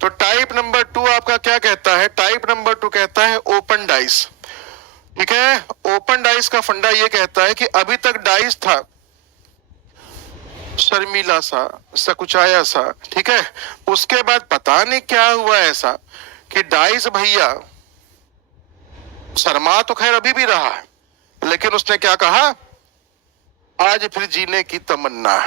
तो type number 2 आपका क्या कहता है? टाइप नंबर 2 कहता है ओपन डाइस। ठीक है, ओपन डाइस का फंडा ये कहता है कि अभी तक डाइस था शर्मीला सा, सकुचाया सा, ठीक है, उसके बाद पता नहीं क्या हुआ ऐसा कि डाइस भैया शर्मा तो खैर अभी भी रहा है, लेकिन उसने क्या कहा? आज फिर जीने की तमन्ना,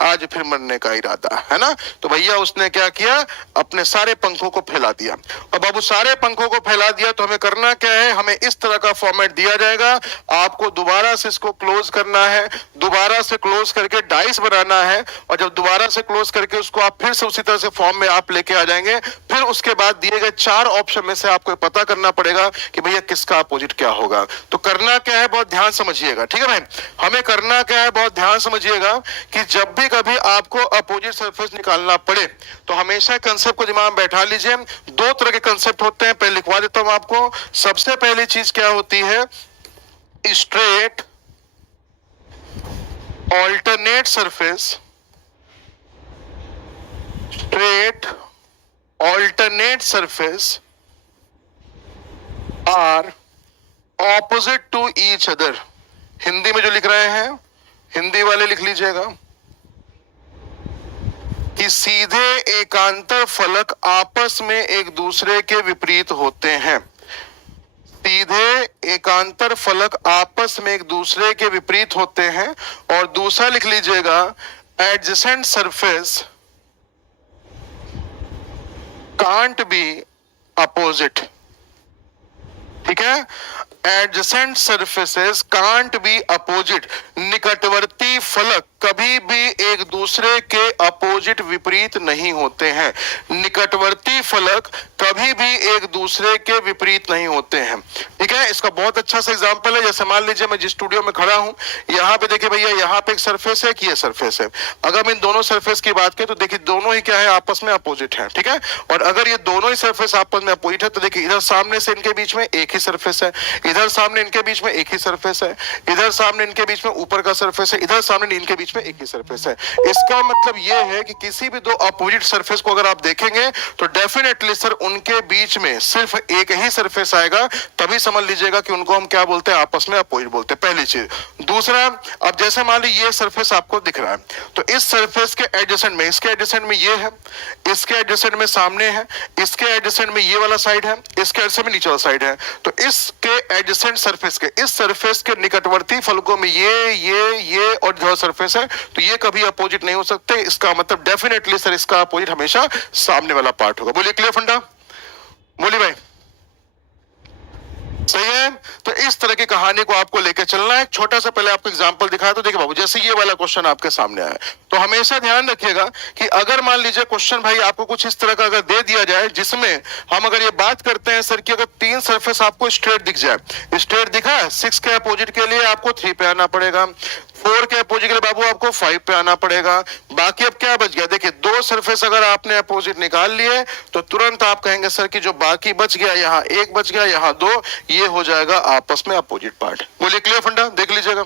आज फिर मरने का इरादा है ना। तो भैया उसने क्या किया? अपने सारे पंखों को फैला दिया। और बाबू सारे पंखों को फैला दिया तो हमें करना क्या है? हमें इस तरह का फॉर्मेट दिया जाएगा, आपको दोबारा से इसको क्लोज करना है, दोबारा से क्लोज करके डाइस बनाना है, और जब दोबारा से क्लोज करके उसको आप फिर से उसी तरह से फॉर्म में आप लेके आ जाएंगे। फिर उसके बाद दिए गए 4 ऑप्शन में से आपको पता करना पड़ेगा कि भैया किसका अपोजिट क्या होगा। तो करना क्या है? बहुत ध्यान समझिएगा, ठीक है भाई। हमें करना क्या है? बहुत ध्यान समझिएगा कि जब भी कभी आपको अपोजिट सरफेस निकालना पड़े तो हमेशा कंसेप्ट को दिमाग में बैठा लीजिए। 2 तरह के कंसेप्ट होते हैं, पहले लिखवा देता हूं आपको। सबसे पहली चीज क्या होती है? Straight alternate surface, straight alternate surface are opposite to each other. Hindi में जो लिख रहे हैं, हिंदी वाले लिख लीजिएगा कि सीधे एकांतर फलक आपस में एक दूसरे के विपरीत होते हैं। सीधे एकांतर फलक आपस में एक दूसरे के विपरीत होते हैं। और दूसरा लिख लीजिएगा, adjacent surface can't be opposite. ठीक है, adjacent surfaces can't be opposite. निकटवर्ती फलक कभी भी एक दूसरे के अपोजिट विपरीत नहीं होते हैं। निकटवर्ती फलक कभी भी एक दूसरे के विपरीत नहीं होते हैं। ठीक है, इसका बहुत अच्छा सा एग्जांपल है। जैसे मान लीजिए मैं जिस स्टूडियो में खड़ा हूं, यहां पे देखिए भैया, यहां पे एक सरफेस है कि ये सरफेस है। अगर मैं इन दोनों सरफेस की बात करें तो देखिए दोनों ही क्या है? आपस में अपोजिट है। ठीक है, और अगर ये दोनों ही सरफेस आपस में अपोजिट है तो देखिए इधर सामने से इनके बीच में एक ही सरफेस है, इधर सामने इनके बीच में एक ही सरफेस है, इधर सामने इनके बीच में ऊपर का सरफेस है, इधर सामने इनके बीच में एक ही सरफेस है। इसका मतलब यह है कि किसी भी 2 अपोजिट सरफेस को अगर आप देखेंगे तो डेफिनेटली सर उनके बीच में सिर्फ एक ही सरफेस आएगा, तभी समझ लीजिएगा कि उनको हम क्या बोलते हैं? आपस में अपोजिट बोलते हैं, पहली चीज। दूसरा, अब जैसे मान लीजिए ये सरफेस आपको दिख रहा है, तो इस सरफेस के एडजेसेंट में, इसके एडजेसेंट में ये है, इसके एडजेसेंट में सामने है, इसके एडजेसेंट में ये वाला साइड है, इसके एडजेसेंट में नीचे वाला साइड है। तो इसके एडजेसेंट सरफेस के, इस सरफेस के निकटवर्ती फलकों में ये और जो सरफेस है, तो ये कभी अपोजिट नहीं हो सकते। इसका मतलब डेफिनेटली सर इसका अपोजिट हमेशा सामने वाला पार्ट होगा। बोलिए क्लियर फंडा? बोलिए भाई, सही है। तो इस तरह की कहानी को आपको लेकर चलना है। छोटा सा पहले आपको एग्जांपल दिखाया, तो देखिए बाबू, जैसे ये वाला क्वेश्चन आपके सामने आया, तो हमेशा ध्यान रखिएगा कि अगर मान लीजिए क्वेश्चन भाई आपको कुछ इस तरह का अगर दे दिया जाए, जिसमें हम अगर ये बात करते हैं सर कि अगर 3 सरफेस आपको स्ट्रेट दिख जाए, स्ट्रेट दिखा, 6 के अपोजिट के लिए आपको 3 पे आना पड़ेगा, 4 के अपोजिट के लिए बाबू आपको 5 पे आना पड़ेगा। बाकी अब क्या बच गया? देखिए 2 सरफेस अगर आपने अपोजिट निकाल लिए तो तुरंत आप कहेंगे सर कि जो बाकी बच गया, यहाँ 1 बच गया, यहाँ 2, ये हो जाएगा आपस में अपोजिट पार्ट। बोलिए क्लियर फंडा? देख लीजिएगा।